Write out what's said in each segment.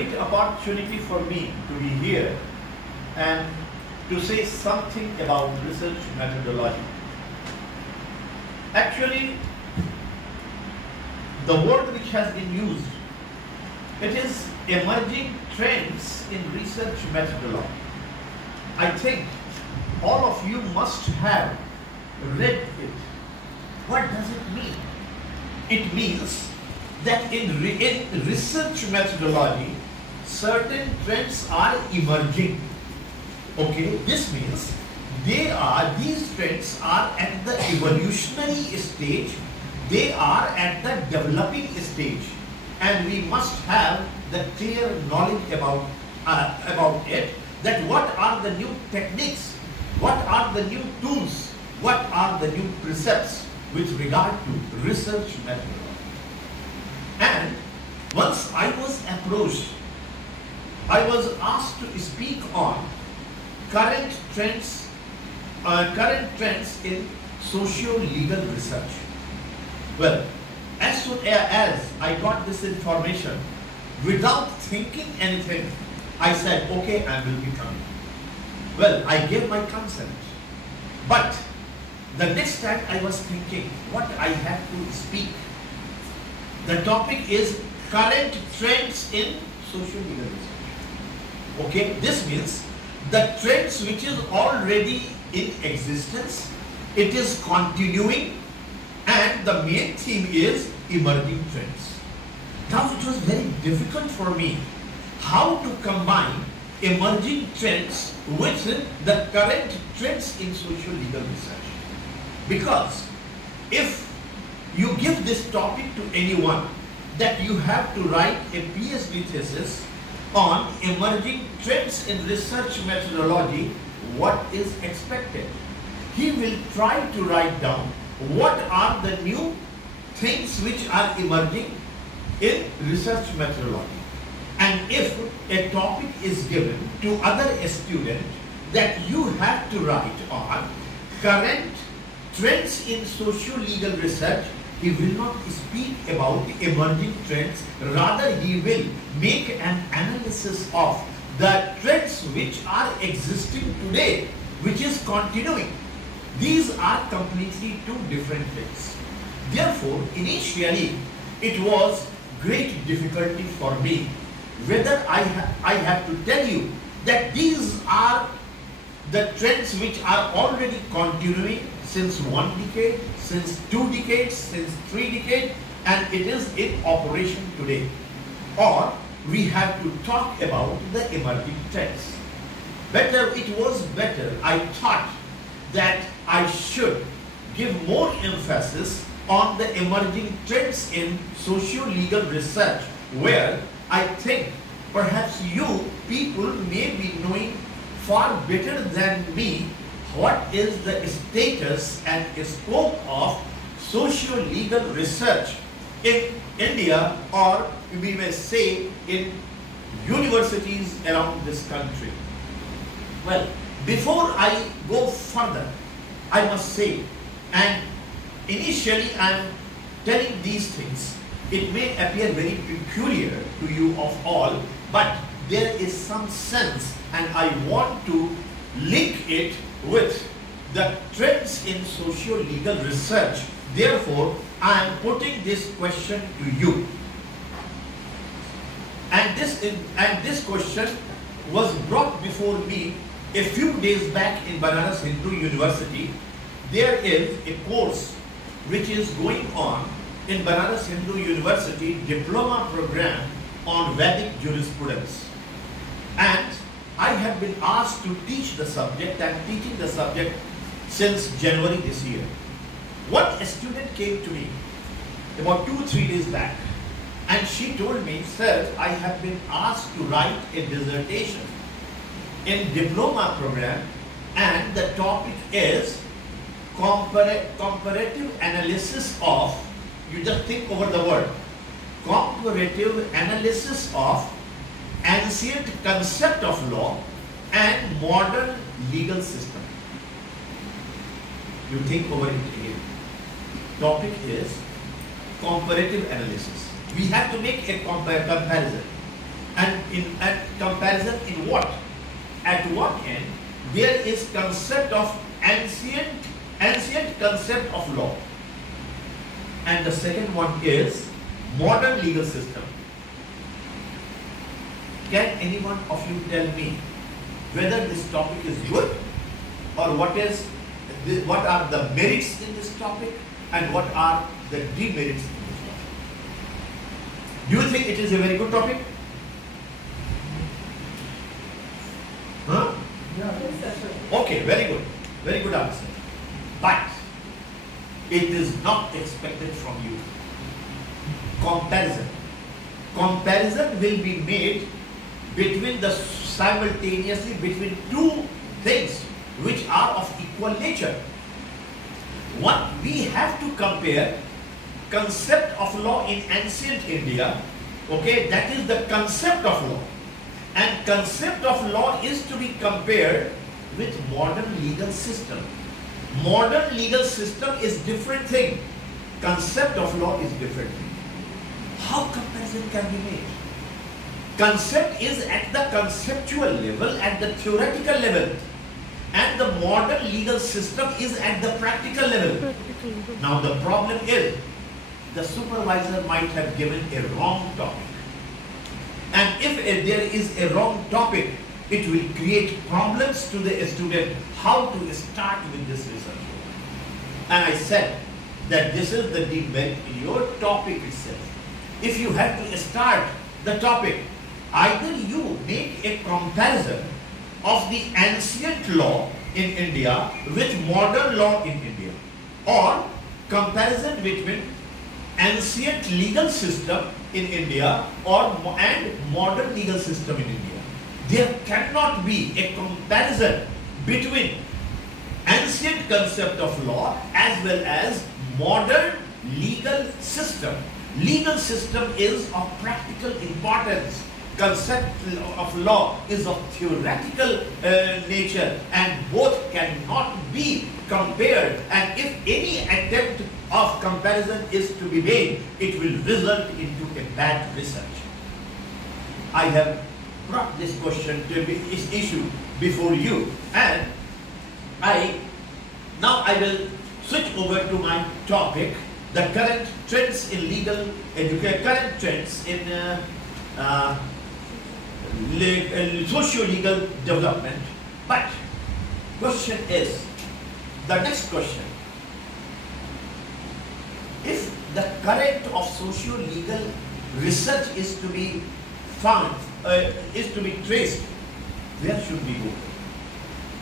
great opportunity for me to be here and to say something about research methodology. Actually, the word which has been used, it is emerging trends in research methodology. I think all of you must have read it. What does it mean? It means that in research methodology, certain trends are emerging. Okay, this means these trends are at the evolutionary stage, they are at the developing stage, and we must have the clear knowledge about it, that what are the new techniques, what are the new tools, what are the new precepts with regard to research methodology. And once I was approached, I was asked to speak on current trends in socio-legal research. Well, as soon as I got this information, without thinking anything, I said, okay, I will be coming. Well, I gave my consent. But the next time I was thinking what I have to speak. The topic is current trends in socio-legal research. Okay, this means the trends which is already in existence, it is continuing, and the main theme is emerging trends. Now it was very difficult for me how to combine emerging trends with the current trends in socio-legal research. Because if you give this topic to anyone, that you have to write a PhD thesis on emerging trends in research methodology, what is expected? He will try to write down what are the new things which are emerging in research methodology. And if a topic is given to other student that you have to write on current trends in socio-legal research, he will not speak about emerging trends, rather he will make an analysis of the trends which are existing today, which is continuing. These are completely two different things. Therefore, initially, it was great difficulty for me whether I have to tell you that these are the trends which are already continuing since 1 decade, since 2 decades, since 3 decades, and it is in operation today. Or we have to talk about the emerging trends. It was better, I thought, that I should give more emphasis on the emerging trends in socio-legal research, where I think perhaps you people may be knowing far better than me what is the status and scope of socio-legal research in India, or we may say in universities around this country. Well, before I go further, I must say, and initially I am telling these things, it may appear very peculiar to you of all, but there is some sense, and I want to link it with the trends in socio-legal research. Therefore, I am putting this question to you. And this question was brought before me a few days back in Banaras Hindu University. There is a course which is going on in Banaras Hindu University diploma program on Vedic jurisprudence. And I have been asked to teach the subject and teaching the subject since January this year. One student came to me about 2-3 days back, and she told me, sir, I have been asked to write a dissertation in diploma program, and the topic is comparative analysis of, you just think over the word, comparative analysis of ancient concept of law and modern legal system. You think over it again. Topic is comparative analysis. We have to make a comparison. And at comparison in what? At what end? There is concept of ancient concept of law. And the second one is modern legal system. Can anyone of you tell me whether this topic is good, or what are the merits in this topic and what are the demerits in this topic? Do you think it is a very good topic? Huh? Yeah. Okay, very good. Very good answer. But it is not expected from you. Comparison. Comparison will be made simultaneously between two things which are of equal nature. One, we have to compare concept of law in ancient India. Okay, that is the concept of law. And concept of law is to be compared with modern legal system. Modern legal system is different thing. Concept of law is different thing. How comparison can be made? Concept is at the conceptual level, at the theoretical level, and the modern legal system is at the practical level. Now the problem is, the supervisor might have given a wrong topic. And if there is a wrong topic, it will create problems to the student how to start with this research. And I said that this is the demerit in your topic itself. If you have to start the topic, either you make a comparison of the ancient law in India with modern law in India, or comparison between ancient legal system in India and modern legal system in India. There cannot be a comparison between ancient concept of law as well as modern legal system. Legal system is of practical importance. Concept of law is of theoretical nature, and both cannot be compared. And if any attempt of comparison is to be made, it will result into a bad research. I have brought this question to this issue before you, and now I will switch over to my topic: the current trends in legal education, current trends in socio-legal development. But question is, the next question: if the current of socio-legal research is to be found, is to be traced, where should we go?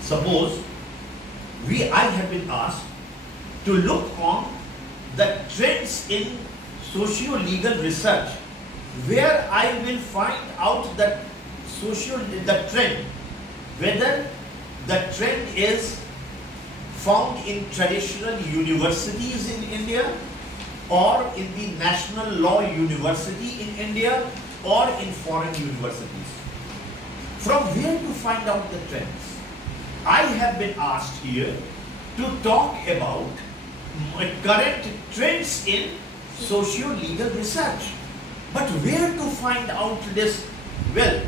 Suppose I have been asked to look on the trends in socio-legal research, where I will find out that the trend, whether the trend is found in traditional universities in India, or in the National Law University in India, or in foreign universities. From where to find out the trends? I have been asked here to talk about current trends in socio-legal research. But where to find out this? Well,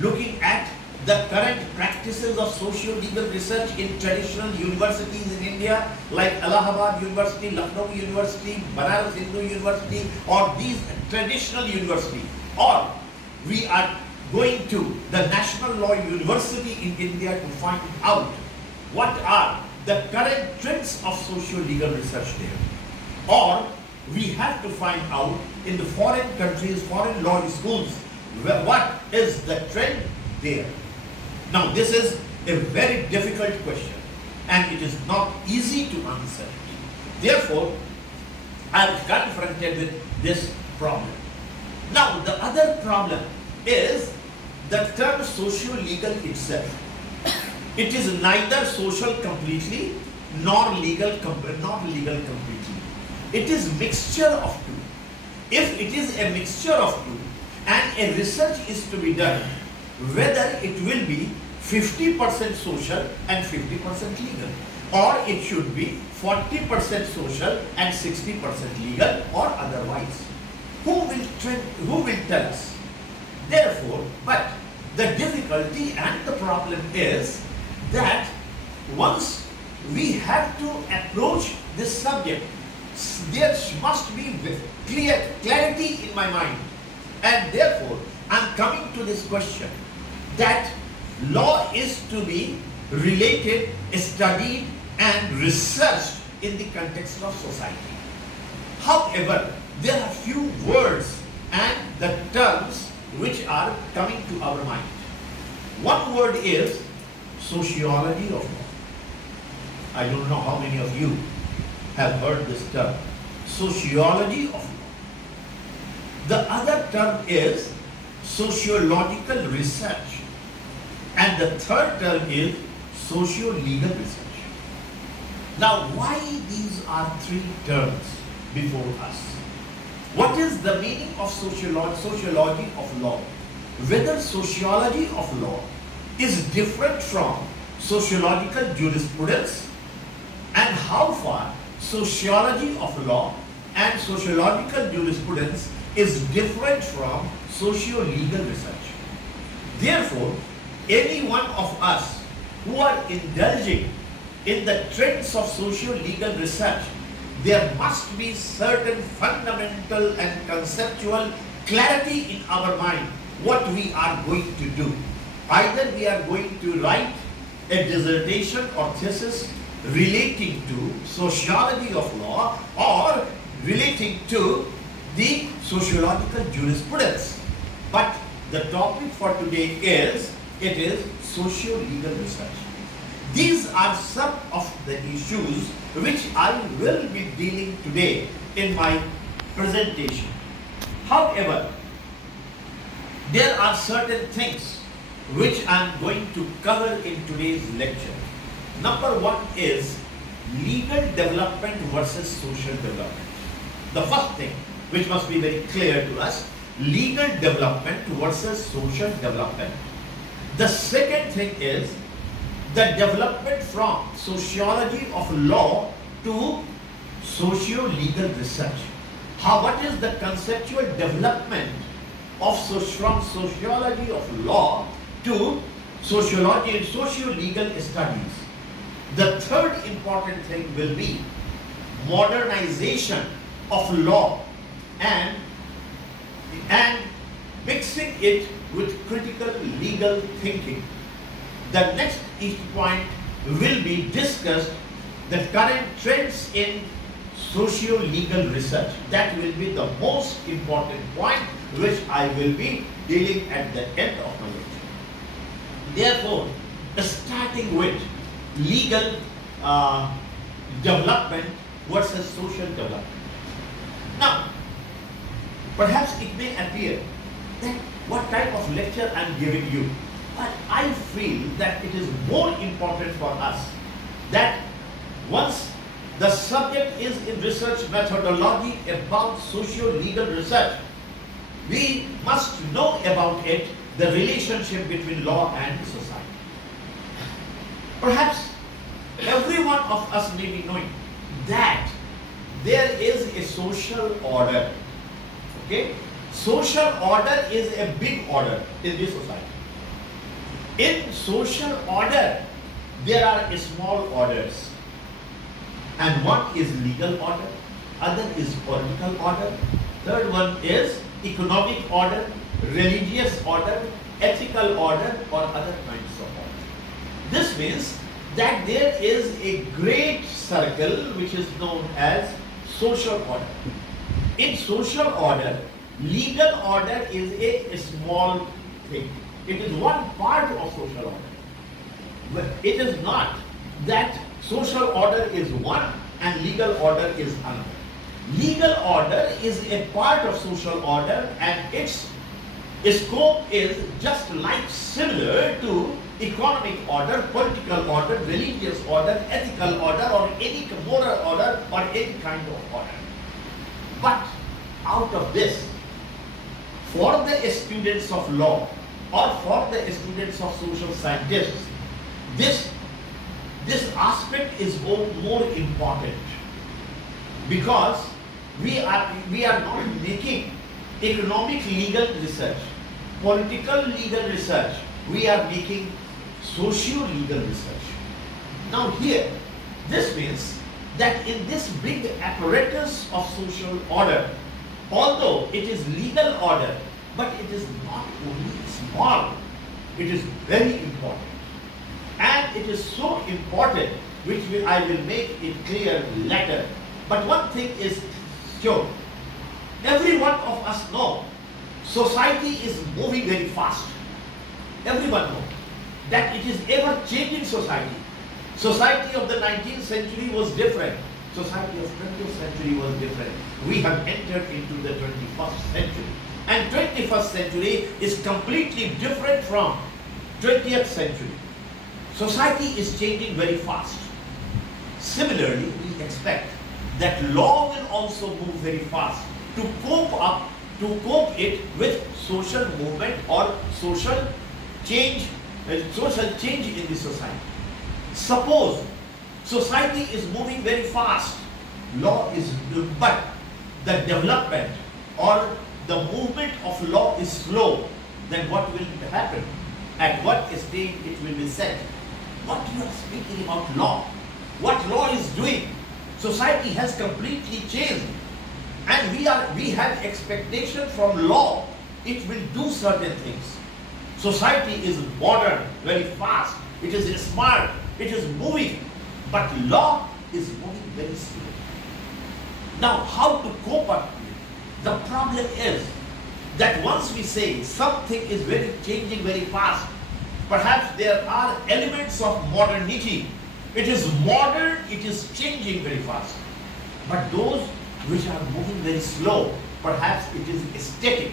looking at the current practices of socio-legal research in traditional universities in India, like Allahabad University, Lucknow University, Banaras Hindu University, or these traditional universities, or we are going to the National Law University in India to find out what are the current trends of socio-legal research there. Or we have to find out in the foreign countries, foreign law schools, what is the trend there. Now this is a very difficult question, and it is not easy to answer. Therefore, I am confronted with this problem. Now the other problem is the term socio-legal itself. It is neither social completely nor legal completely. It is mixture of two. If it is a mixture of two and a research is to be done, whether it will be 50% social and 50% legal, or it should be 40% social and 60% legal, or otherwise. Who will tell us? Therefore, but the difficulty and the problem is that once we have to approach this subject, there must be clarity in my mind. And therefore, I am coming to this question that law is to be related, studied and researched in the context of society. However, there are few words and the terms which are coming to our mind. One word is sociology of law. I don't know how many of you have heard this term, sociology of law. The other term is sociological research, and the third term is socio-legal research. Now, why these are three terms before us? What is the meaning of sociology of law? Whether sociology of law is different from sociological jurisprudence, and how far sociology of law and sociological jurisprudence is different from socio-legal research. Therefore, any one of us who are indulging in the trends of socio-legal research, there must be certain fundamental and conceptual clarity in our mind what we are going to do. Either we are going to write a dissertation or thesis relating to sociology of law or relating to the sociological jurisprudence. But the topic for today is, it is socio-legal research. These are some of the issues which I will be dealing today in my presentation. However, there are certain things which I am going to cover in today's lecture. Number one is legal development versus social development. The first thing which must be very clear to us, legal development versus social development. The second thing is the development from sociology of law to socio-legal research. What is the conceptual development of from sociology of law to sociology and socio-legal studies? The third important thing will be modernization of law and mixing it with critical legal thinking. The next point will be discussed the current trends in socio-legal research. That will be the most important point which I will be dealing at the end of my lecture. Therefore, starting with legal development versus social development. Now, perhaps it may appear that what type of lecture I am giving you, but I feel that it is more important for us that once the subject is in research methodology about socio-legal research, we must know about it, the relationship between law and society. Perhaps every one of us may be knowing that there is a social order. Okay? Social order is a big order in this society. In social order, there are small orders. And one is legal order, other is political order, third one is economic order, religious order, ethical order, or other kinds of order. This means that there is a great circle which is known as social order. In social order, legal order is a small thing. It is one part of social order. But it is not that social order is one and legal order is another. Legal order is a part of social order and its scope is just like similar to economic order, political order, religious order, ethical order, or any moral order, or any kind of order. But out of this, for the students of law or for the students of social scientists, this aspect is more important, because we are not making economic legal research. political legal research, we are making socio-legal research. Now here, this means that in this big apparatus of social order, although it is legal order, but it is not only small, it is very important. And it is so important, which I will make it clear later. But one thing is sure, every one of us know, society is moving very fast. Everyone knows that it is ever-changing society. Society of the 19th century was different. Society of 20th century was different. We have entered into the 21st century. And 21st century is completely different from 20th century. Society is changing very fast. Similarly, we expect that law will also move very fast to cope it with social movement or social change in the society. Suppose society is moving very fast, but the development or the movement of law is slow, then what will happen? At what stage it will be set? What you are speaking about law? What law is doing? Society has completely changed, and we have expectation from law. It will do certain things. Society is modern, very fast. It is smart. It is moving, but law is moving very slow. Now, how to cope up with it? The problem is that once we say something is changing very fast, perhaps there are elements of modernity. It is modern, it is changing very fast. But those which are moving very slow, perhaps it is static.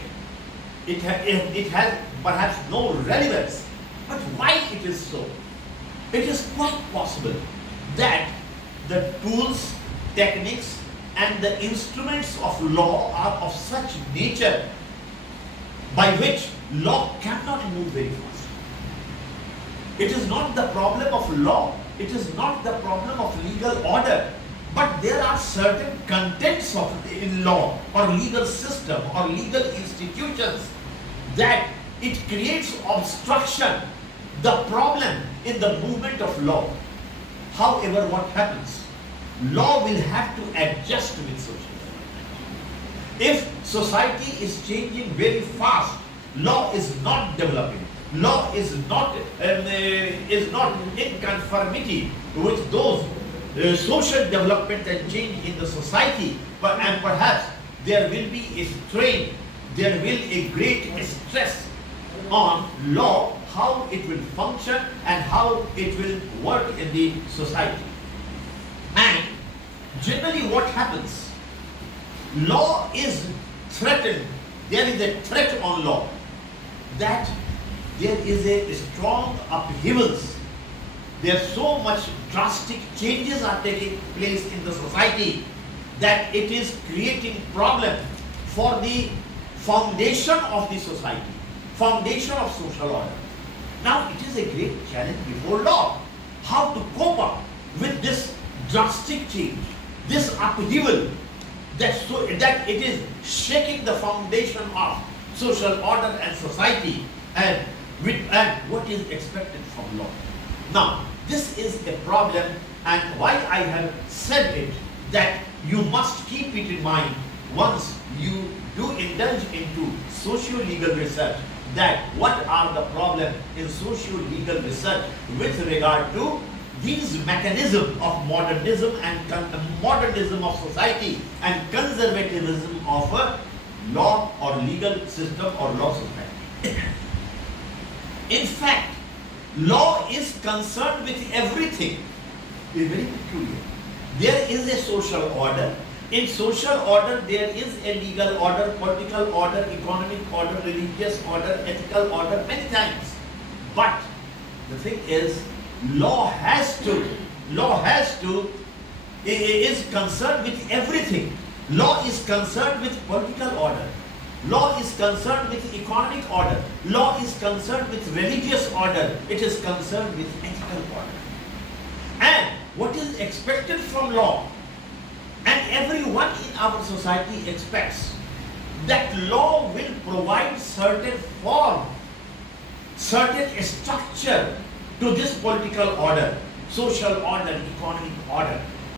It has perhaps no relevance. But why it is so? It is quite possible that the tools, techniques, and the instruments of law are of such nature by which law cannot move very fast. It is not the problem of law, it is not the problem of legal order, but there are certain contents in law or legal system or legal institutions that it creates obstruction, the problem in the movement of law. However, what happens? Law will have to adjust with social development. If society is changing very fast, law is not developing. Law is not in conformity with those social development and change in the society, and perhaps there will be a strain, there will a great stress on law, how it will function and how it will work in the society. And generally what happens? Law is threatened. There is a threat on law that there is a strong upheavals. There so much drastic changes are taking place in the society that it is creating problem for the foundation of the society, foundation of social order. Now it is a great challenge before law, how to cope up with this drastic change, this upheaval that it is shaking the foundation of social order and society, and what is expected from law. Now, this is a problem, and why I have said it, that you must keep it in mind once you do indulge into socio-legal research, that what are the problems in socio-legal research with regard to these mechanisms of modernism and modernism of society and conservatism of a law or legal system or law society. In fact, law is concerned with everything. It is very peculiar. There is a social order. In social order, there is a legal order, political order, economic order, religious order, ethical order, many times. But the thing is, law is concerned with everything. Law is concerned with political order. Law is concerned with economic order. Law is concerned with religious order. It is concerned with ethical order. And what is expected from law, and everyone in our society expects, that law will provide certain form, certain structure to this political order, social order, economic order.